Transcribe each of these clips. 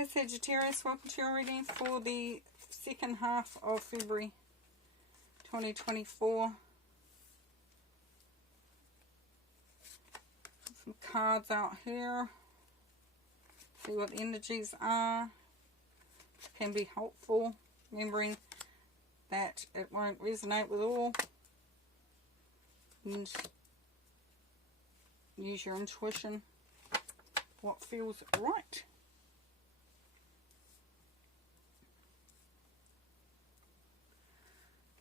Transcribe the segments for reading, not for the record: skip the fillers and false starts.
Hey Sagittarius, welcome to your reading for the second half of February 2024. Some cards out here. See what the energies are. Can be helpful. Remembering that it won't resonate with all. And use your intuition. What feels right.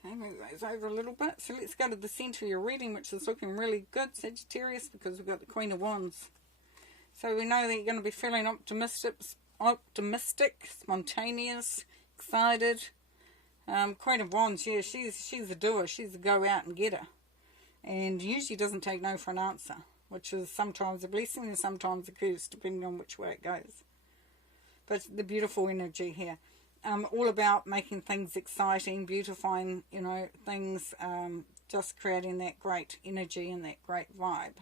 Okay, move those over a little bit. So let's go to the centre of your reading, which is looking really good, Sagittarius, because we've got the Queen of Wands. So we know that you're going to be feeling optimistic, spontaneous, excited. Queen of Wands, yeah, she's a doer. She's a go out and getter. And usually doesn't take no for an answer, which is sometimes a blessing and sometimes a curse, depending on which way it goes. But the beautiful energy here. All about making things exciting, beautifying, you know, things, just creating that great energy and that great vibe.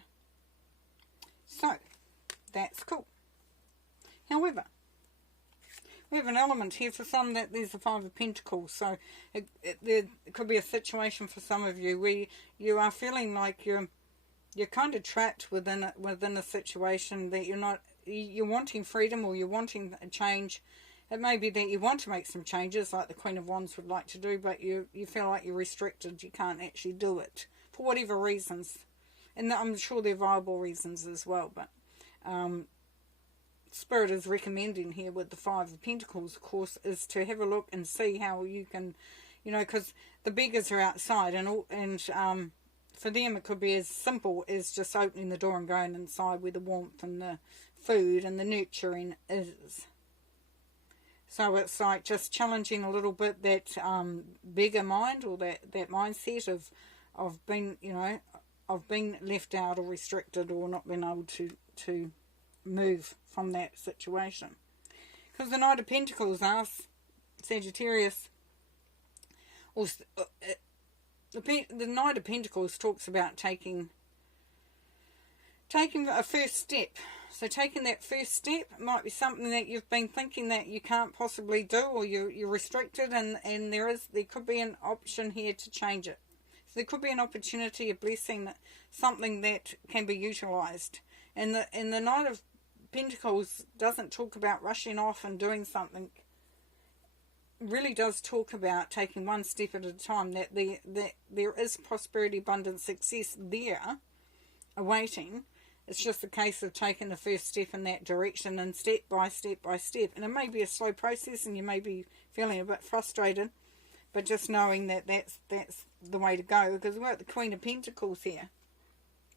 So, that's cool. However, we have an element here for some that there's the Five of Pentacles. So, it could be a situation for some of you where you are feeling like you're kind of trapped within a situation that you're wanting freedom or you're wanting a change. It may be that you want to make some changes like the Queen of Wands would like to do, but you feel like you're restricted. You can't actually do it for whatever reasons. And I'm sure they're viable reasons as well. But Spirit is recommending here with the Five of Pentacles, of course, is to have a look and see how you can, you know, because the beggars are outside. And for them it could be as simple as just opening the door and going inside where the warmth and the food and the nurturing is. So it's like just challenging a little bit that bigger mind or that mindset of being, you know, of being left out or restricted or not being able to move from that situation. Because the Knight of Pentacles asks Sagittarius, or the Knight of Pentacles talks about taking a first step. So taking that first step might be something that you've been thinking that you can't possibly do, or you're restricted, and there could be an option here to change it. So there could be an opportunity, a blessing, something that can be utilised. And the Knight of Pentacles doesn't talk about rushing off and doing something. It really does talk about taking one step at a time, that there is prosperity, abundance, success there awaiting. It's just a case of taking the first step in that direction, and step by step by step. And it may be a slow process and you may be feeling a bit frustrated, but just knowing that that's the way to go, because we've got the Queen of Pentacles here.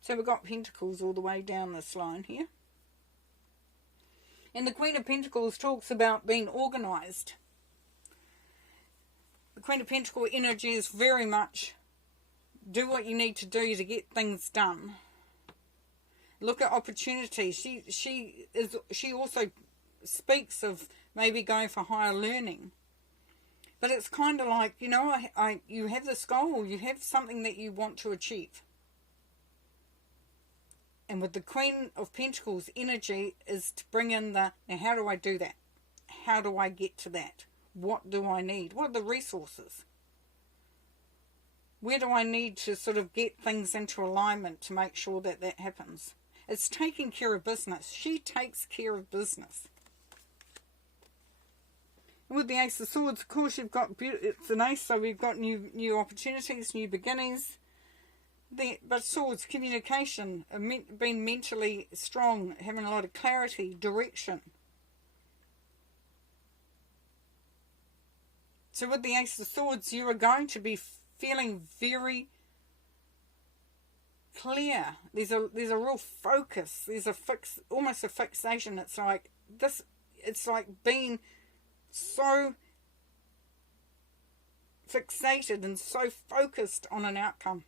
So we've got Pentacles all the way down this line here. And the Queen of Pentacles talks about being organised. The Queen of Pentacles energy is very much do what you need to do to get things done. Look at opportunities. She also speaks of maybe going for higher learning. But it's kind of like, you know, you have this goal, you have something that you want to achieve. And with the Queen of Pentacles energy is to bring in now how do I do that? How do I get to that? What do I need? What are the resources? Where do I need to sort of get things into alignment to make sure that happens? It's taking care of business. She takes care of business. And with the Ace of Swords, of course, you've got, it's an ace, so we've got new opportunities, new beginnings. But swords, communication, being mentally strong, having a lot of clarity, direction. So with the Ace of Swords, you are going to be feeling very clear. There's a real focus. There's almost a fixation. It's like this. It's like being so fixated and so focused on an outcome.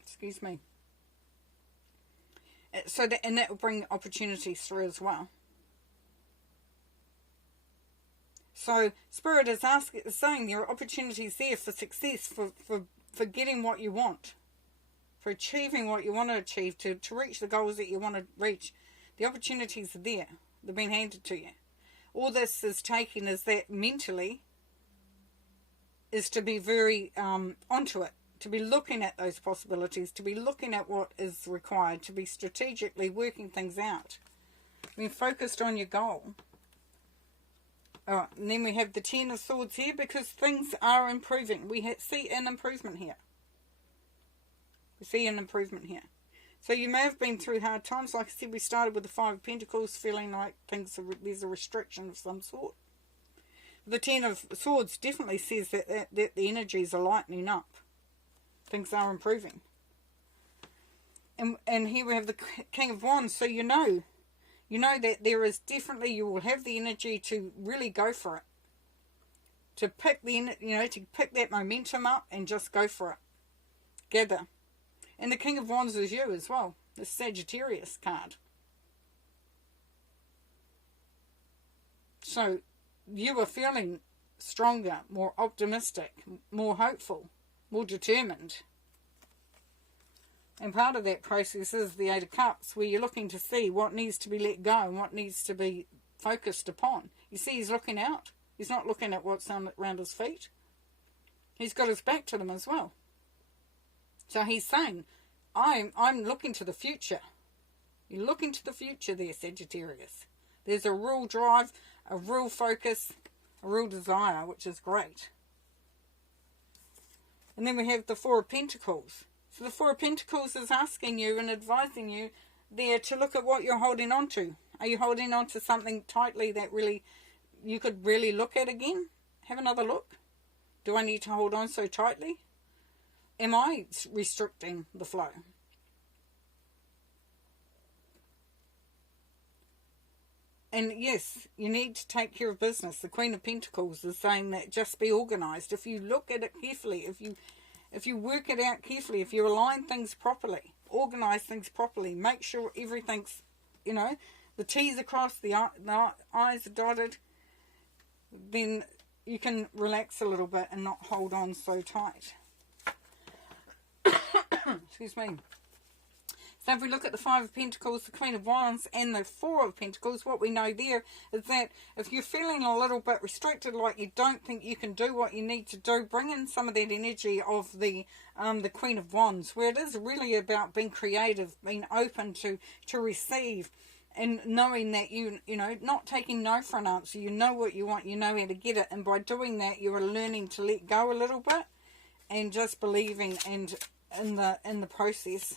Excuse me. So that will bring opportunities through as well. So Spirit is saying there are opportunities there for success, for getting what you want, for achieving what you want to achieve, to reach the goals that you want to reach. The opportunities are there. They've been handed to you. all this is taking is that mentally is to be very onto it, to be looking at those possibilities, to be looking at what is required, to be strategically working things out. Being focused on your goal. And then we have the Ten of Swords here, because things are improving. We see an improvement here. We see an improvement here. So you may have been through hard times. Like I said, we started with the Five of Pentacles, feeling like there's a restriction of some sort. The Ten of Swords definitely says that the energies are lightening up. Things are improving. And here we have the King of Wands. So you know that there is definitely, you will have the energy to really go for it. To pick to pick that momentum up and just go for it. Gather. And the King of Wands is you as well. The Sagittarius card. So you are feeling stronger, more optimistic, more hopeful, more determined. And part of that process is the Eight of Cups, where you're looking to see what needs to be let go and what needs to be focused upon. You see, he's looking out. He's not looking at what's around his feet. He's got his back to them as well. So he's saying, I'm looking to the future. You're looking to the future there, Sagittarius. There's a real drive, a real focus, a real desire, which is great. And then we have the Four of Pentacles. So the Four of Pentacles is asking you and advising you there to look at what you're holding on to. Are you holding on to something tightly that really you could really look at again? Have another look. Do I need to hold on so tightly? Am I restricting the flow? And yes, you need to take care of business. The Queen of Pentacles is saying that just be organised. If you look at it carefully, if you work it out carefully, if you align things properly, organise things properly, make sure everything's, the T's are crossed, the I's are dotted, then you can relax a little bit and not hold on so tight. Excuse me. So if we look at the Five of Pentacles, the Queen of Wands, and the Four of Pentacles, what we know there is that if you're feeling a little bit restricted, like you don't think you can do what you need to do, bring in some of that energy of the Queen of Wands, where it is really about being creative, being open to receive, and knowing that not taking no for an answer. You know what you want, you know how to get it, and by doing that, you are learning to let go a little bit, and just believing and in the process.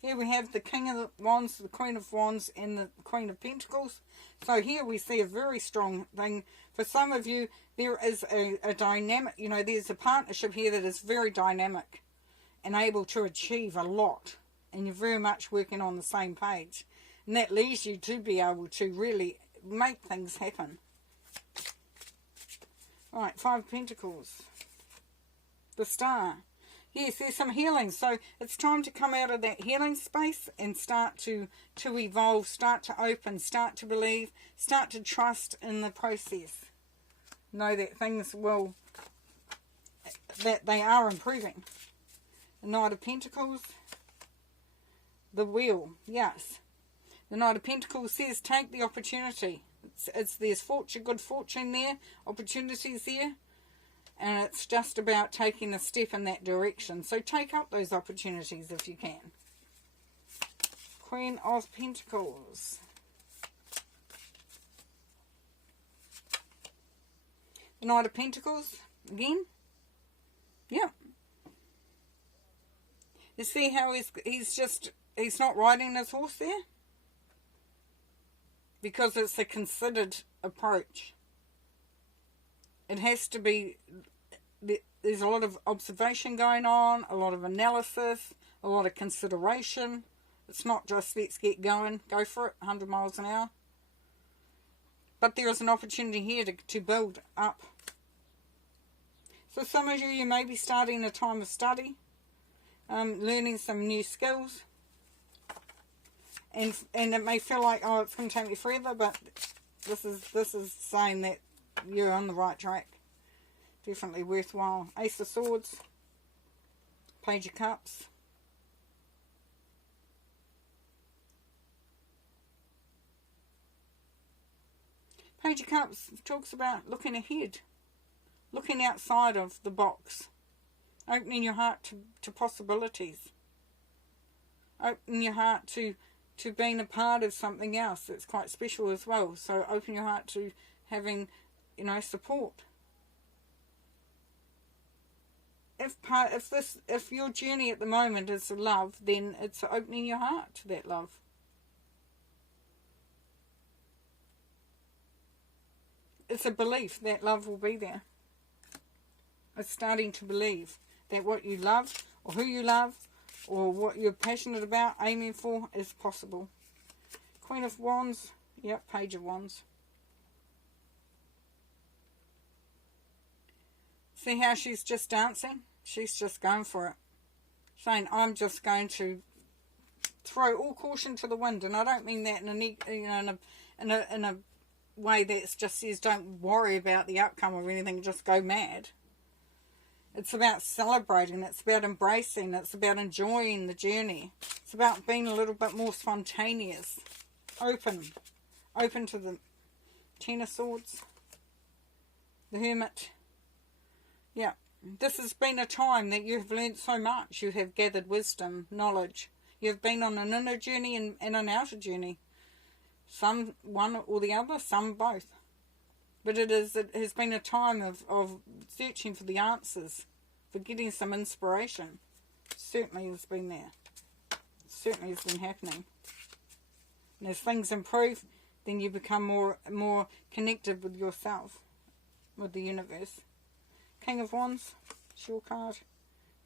Here we have the King of Wands, the Queen of Wands, and the Queen of Pentacles. So here we see a very strong thing. For some of you, there is a dynamic, there's a partnership here that is very dynamic and able to achieve a lot. And you're very much working on the same page. And that leads you to be able to really make things happen. Right, Five of Pentacles. The Star. Yes, there's some healing. So it's time to come out of that healing space and start to evolve, start to open, start to believe, start to trust in the process. Know that things that they are improving. The Knight of Pentacles. The Wheel, yes. The Knight of Pentacles says take the opportunity. There's good fortune there, opportunities there. And it's just about taking a step in that direction. So take up those opportunities if you can. Queen of Pentacles. The Knight of Pentacles, again. Yeah. You see how he's not riding his horse there? Because it's a considered approach. It has to be, there's a lot of observation going on, a lot of analysis, a lot of consideration. It's not just let's get going, go for it, 100 miles an hour. But there is an opportunity here to build up. So some of you may be starting a time of study, learning some new skills. And it may feel like, oh, it's going to take me forever, but this is saying that you're on the right track. Definitely worthwhile. Ace of Swords. Page of Cups. Page of Cups talks about looking ahead, looking outside of the box, opening your heart to possibilities, opening your heart to being a part of something else that's quite special as well. So open your heart to having, support. If your journey at the moment is love, then it's opening your heart to that love. It's a belief that love will be there. It's starting to believe that what you love, or who you love, or what you're passionate about, aiming for, is possible. Queen of Wands. Yep, Page of Wands. See how she's just dancing? She's just going for it. Saying, I'm just going to throw all caution to the wind. And I don't mean that in a way that just says don't worry about the outcome or anything, just go mad. It's about celebrating, it's about embracing, it's about enjoying the journey. It's about being a little bit more spontaneous, open to the Ten of Swords, the Hermit. Yeah, this has been a time that you have learnt so much. You have gathered wisdom, knowledge. You have been on an inner journey and an outer journey. Some one or the other, some both. But it has been a time of searching for the answers, for getting some inspiration. Certainly has been there. Certainly has been happening. And as things improve, then you become more connected with yourself, with the universe. King of Wands, short card.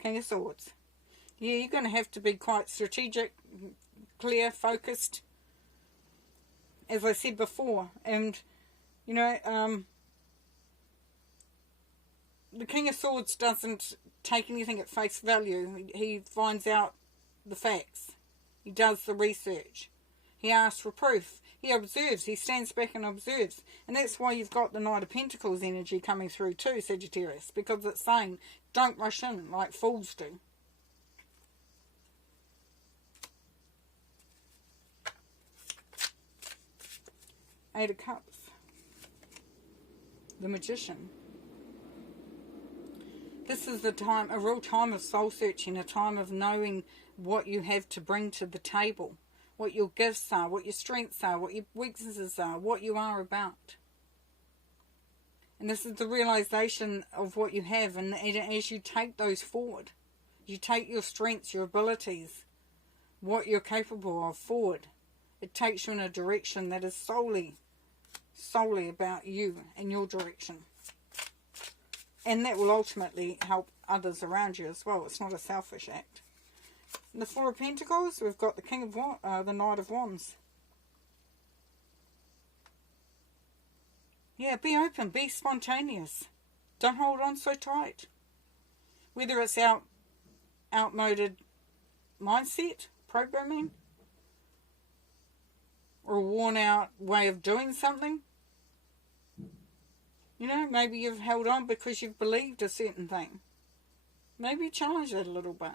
King of Swords. Yeah, you're going to have to be quite strategic, clear, focused, as I said before. And the King of Swords doesn't take anything at face value. He finds out the facts. He does the research. He asks for proof. He observes. He stands back and observes. And that's why you've got the Knight of Pentacles energy coming through too, Sagittarius. Because it's saying, don't rush in like fools do. Eight of Cups. The Magician. This is the time, a real time of soul searching, a time of knowing what you have to bring to the table, what your gifts are, what your strengths are, what your weaknesses are, what you are about. And this is the realization of what you have, and as you take those forward, you take your strengths, your abilities, what you're capable of forward, it takes you in a direction that is solely about you and your direction. And that will ultimately help others around you as well. It's not a selfish act. In the Four of Pentacles, we've got the the Knight of Wands. Yeah, be open, be spontaneous. Don't hold on so tight. Whether it's outmoded mindset, programming, or a worn out way of doing something. Maybe you've held on because you've believed a certain thing. Maybe challenge it a little bit.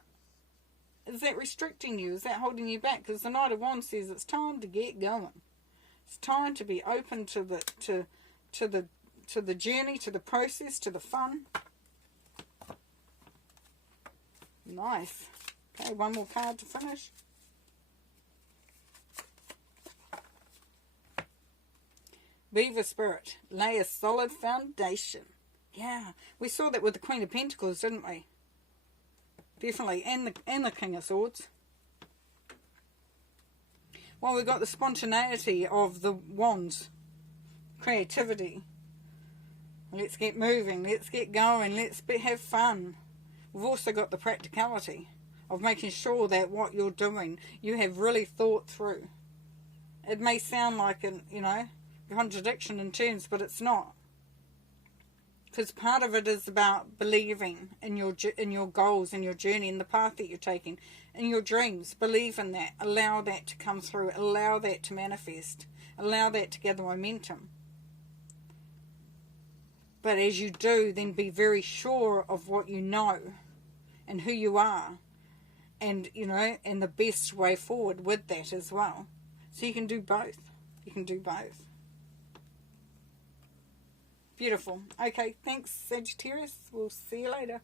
Is that restricting you? Is that holding you back? Because the Knight of Wands says it's time to get going. It's time to be open to the journey, to the process, to the fun. Nice. Okay, one more card to finish. Beaver Spirit, lay a solid foundation. Yeah, we saw that with the Queen of Pentacles, didn't we? Definitely, and the King of Swords. Well, we got the spontaneity of the wands, creativity. Let's get moving, let's get going, let's have fun. We've also got the practicality of making sure that what you're doing, you have really thought through. It may sound like a contradiction in terms, but it's not. Because part of it is about believing in your goals, in your journey, in the path that you're taking, in your dreams. Believe in that. Allow that to come through. Allow that to manifest. Allow that to gather momentum. But as you do, then be very sure of what you know and who you are, and and the best way forward with that as well. So you can do both. You can do both. Beautiful. Okay, thanks, Sagittarius. We'll see you later.